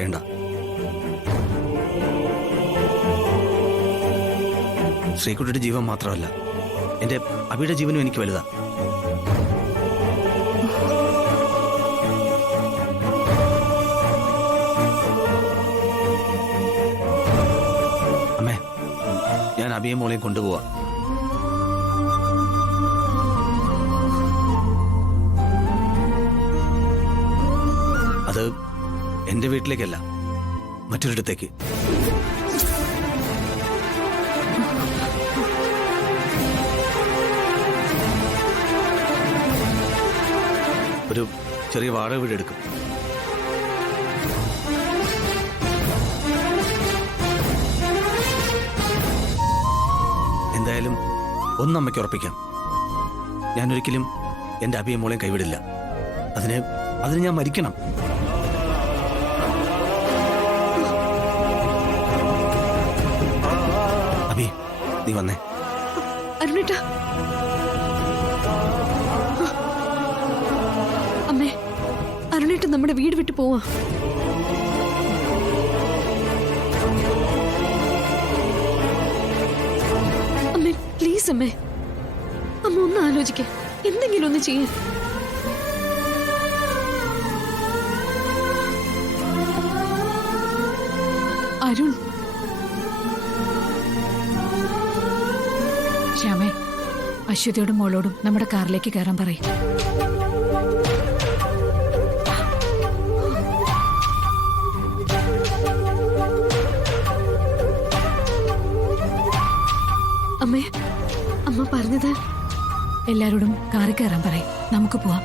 പറയണ്ട. ശ്രീകുട്ടിയുടെ ജീവൻ മാത്രമല്ല, എന്റെ അബിയുടെ ജീവനും എനിക്ക് വലുതാ. അമ്മേ, ഞാൻ അബിയെ മോളെയും കൊണ്ടുപോവാ. അത് എന്റെ വീട്ടിലേക്കല്ല, മറ്റൊരിടത്തേക്ക്. ഒരു ചെറിയ വാടക വീട് എടുക്കും. എന്തായാലും ഒന്നമ്മയ്ക്ക് ഉറപ്പിക്കാം, ഞാനൊരിക്കലും എന്റെ അബിയെ മോളെയും കൈവിടില്ല. അതിന് ഞാൻ മരിക്കണം. അബി, നീ വന്നേ. അരുണേട്ടാ, അമ്മേ, അരുണേട്ട നമ്മുടെ വീട് വിട്ടു പോവാ. അമ്മേ പ്ലീസ്, അമ്മേ, അമ്മ ഒന്ന് ആലോചിക്കേ, എന്തെങ്കിലും ഒന്ന് ചെയ്യേ. അരുൺ, ശ്യാമേ, അശ്വതിയോടും മോളോടും നമ്മുടെ കാറിലേക്ക് കയറാൻ പറയും. അമ്മേ, അമ്മ പറഞ്ഞത് എല്ലാരോടും കാറിൽ കയറാൻ പറയും. നമുക്ക് പോവാം.